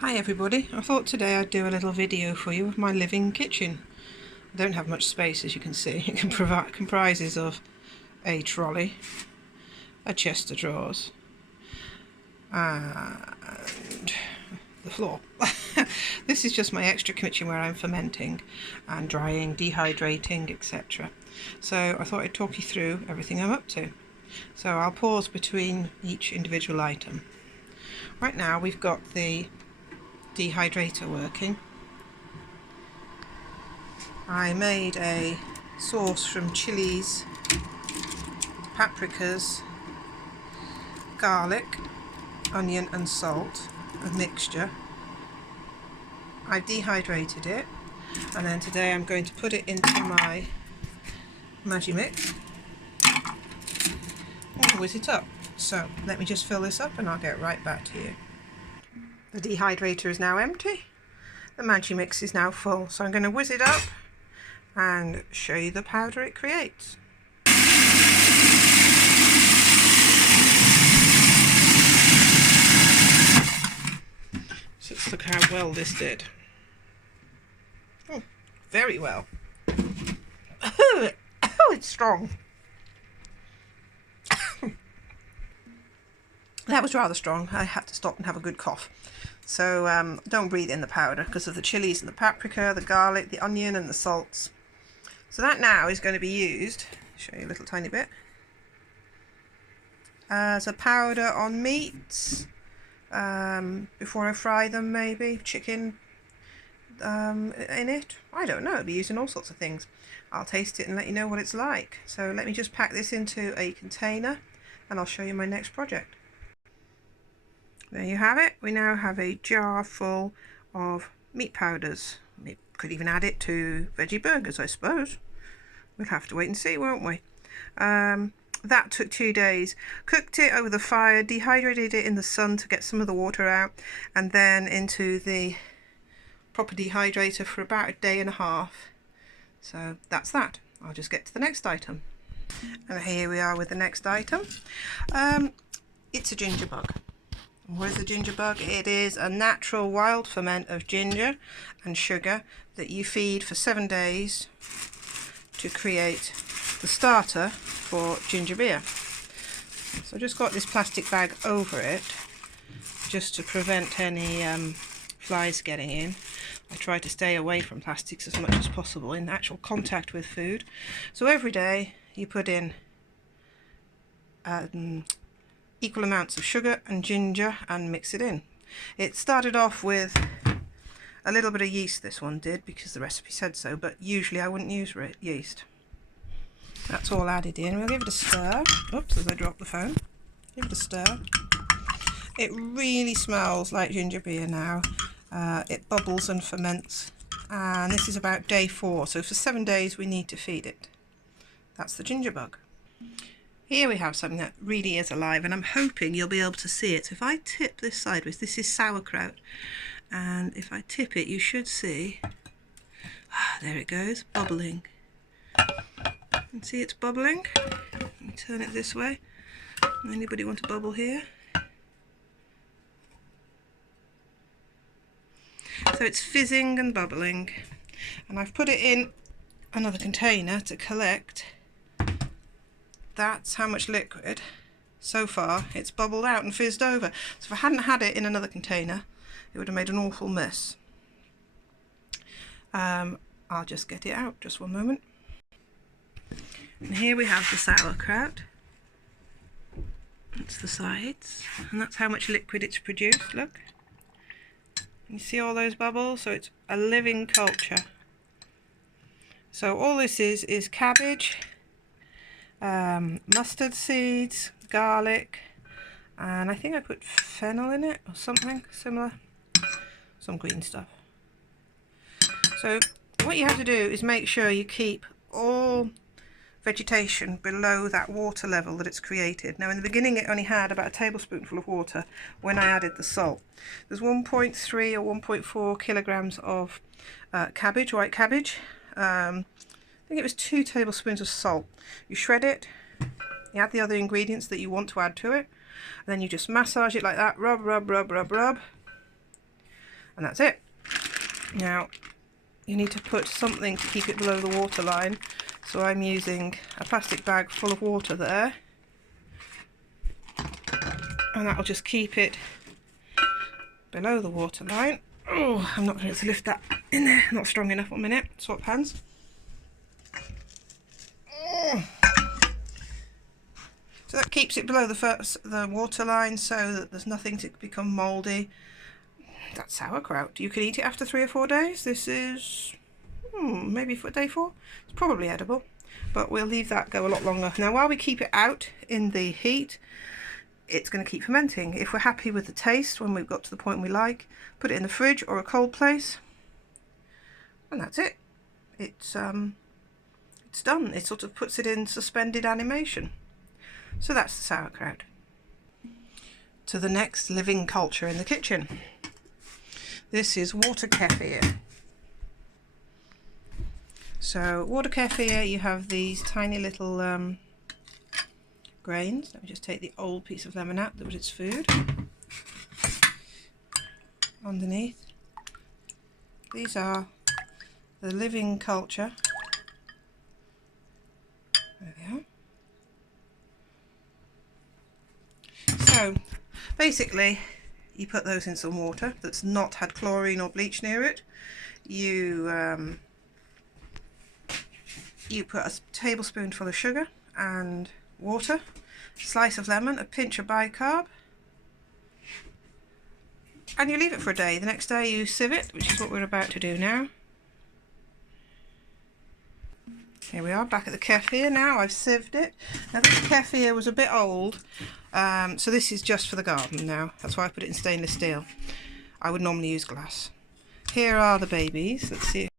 Hi everybody, I thought today I'd do a little video for you of my living kitchen. I don't have much space, as you can see. It comprises of a trolley, a chest of drawers and the floor. This is just my extra kitchen where I'm fermenting and drying, dehydrating, etc. So I thought I'd talk you through everything I'm up to. So I'll pause between each individual item. Right now we've got the dehydrator working. I made a sauce from chilies, paprikas, garlic, onion and salt, a mixture. I dehydrated it, and then today I'm going to put it into my Magimix and whiz it up. So let me just fill this up and I'll get right back to you. The dehydrator is now empty, the Magimix is now full, so I'm going to whiz it up and show you the powder it creates. So let's look how well this did. Oh, very well. Oh, it's strong. That was rather strong. I had to stop and have a good cough. So don't breathe in the powder because of the chilies and the paprika, the garlic, the onion and the salts. So that now is going to be used, show you a little tiny bit, as a powder on meats, before I fry them maybe, chicken in it. I don't know, it'll be used in all sorts of things. I'll taste it and let you know what it's like. So let me just pack this into a container and I'll show you my next project. There you have it. We now have a jar full of meat powders. We could even add it to veggie burgers, I suppose. We'll have to wait and see, won't we? That took 2 days. Cooked it over the fire, dehydrated it in the sun to get some of the water out, and then into the proper dehydrator for about a day and a half. So that's that. I'll just get to the next item. And here we are with the next item. It's a ginger bug. Where's the ginger bug? It is a natural wild ferment of ginger and sugar that you feed for 7 days to create the starter for ginger beer. So I just got this plastic bag over it just to prevent any flies getting in. I try to stay away from plastics as much as possible in actual contact with food. So every day you put in equal amounts of sugar and ginger and mix it in. It started off with a little bit of yeast, this one did, because the recipe said so, but usually I wouldn't use yeast. That's all added in. We'll give it a stir. Oops, as I drop the phone. Give it a stir. It really smells like ginger beer now. It bubbles and ferments, and this is about day 4, so for 7 days we need to feed it. That's the ginger bug. Here we have something that really is alive, and I'm hoping you'll be able to see it. So if I tip this sideways, this is sauerkraut, and if I tip it you should see, there it goes, bubbling. You can see it's bubbling. Let me turn it this way. Anybody want a bubble here? So it's fizzing and bubbling, and I've put it in another container to collect. That's how much liquid so far it's bubbled out and fizzed over. So if I hadn't had it in another container, it would have made an awful mess. I'll just get it out, just one moment. And here we have the sauerkraut. That's the sides, and that's how much liquid it's produced. Look, you see all those bubbles? So it's a living culture. So all this is cabbage, mustard seeds, garlic, and I think I put fennel in it or something similar, some green stuff. So what you have to do is make sure you keep all vegetation below that water level that it's created. Now in the beginning it only had about a tablespoonful of water when I added the salt. There's 1.3 or 1.4 kilograms of cabbage, white cabbage. I think it was 2 tablespoons of salt. You shred it, you add the other ingredients that you want to add to it, and then you just massage it like that, rub, rub, rub, rub, rub. And that's it. Now you need to put something to keep it below the water line, so I'm using a plastic bag full of water there, and that will just keep it below the water line. Oh, I'm not going to lift that in there, not strong enough. 1 minute, swap hands. Oh. So that keeps it below the water line so that there's nothing to become mouldy. That's sauerkraut. You can eat it after 3 or 4 days. This is maybe for day 4. It's probably edible, but we'll leave that go a lot longer. Now while we keep it out in the heat, it's going to keep fermenting. If we're happy with the taste when we've got to the point we like, put it in the fridge or a cold place, and that's it. It's done. It sort of puts it in suspended animation. So that's the sauerkraut. To the next living culture in the kitchen. This is water kefir. So water kefir, you have these tiny little grains. Let me just take the old piece of lemon out that was its food. Underneath. These are the living culture. There they are. So basically you put those in some water that's not had chlorine or bleach near it. You put a tablespoonful of sugar and water, slice of lemon, a pinch of bicarb, and you leave it for a day. The next day you sieve it, which is what we're about to do now. Here we are, back at the kefir now. I've sieved it. Now this kefir was a bit old, so this is just for the garden now. That's why I put it in stainless steel. I would normally use glass. Here are the babies. Let's see.